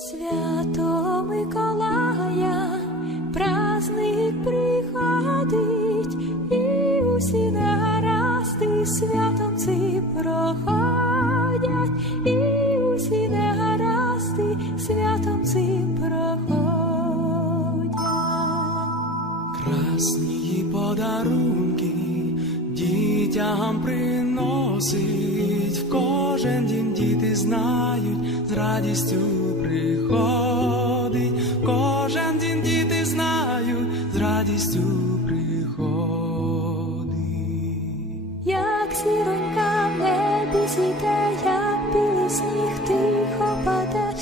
Свято Миколая праздник приходить, і усі негаразди святом ці проходять, і усі негаразди святом ці проходять. Красні подарунки дітям приносить в кожен день діти знають радістю приходить, кожен день діти знають, з радістю приходить. Як зіронька в небі зійде, як білий сніг тихо паде,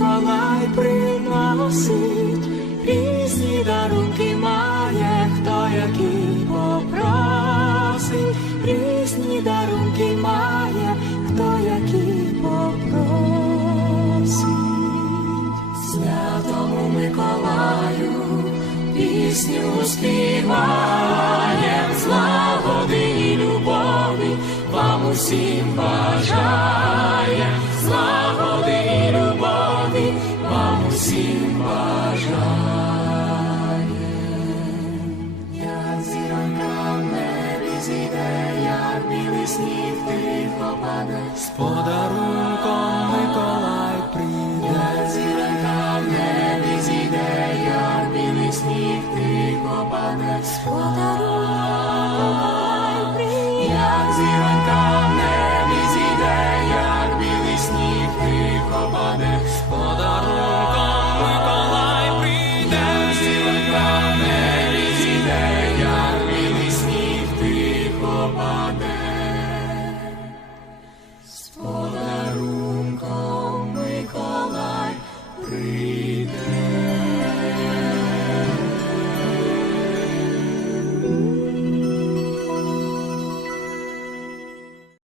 Миколай приносить, різні дарунки дарунки має, хто який попросить. Святому Миколаю пісню співаєм, злагоди і любові вам усім бажає, злагоди і любові вам усім бажає. Тихо паде, з подарунком Миколай прийде. Зіронька в небі зійде, як білий сніг тихо паде, з подарунком прийде. Як зіронька в небі зійде, як білий сніг тихо паде, з подарунком Миколай прийде. Як зіронька в небі зійде, як білий сніг тихо паде.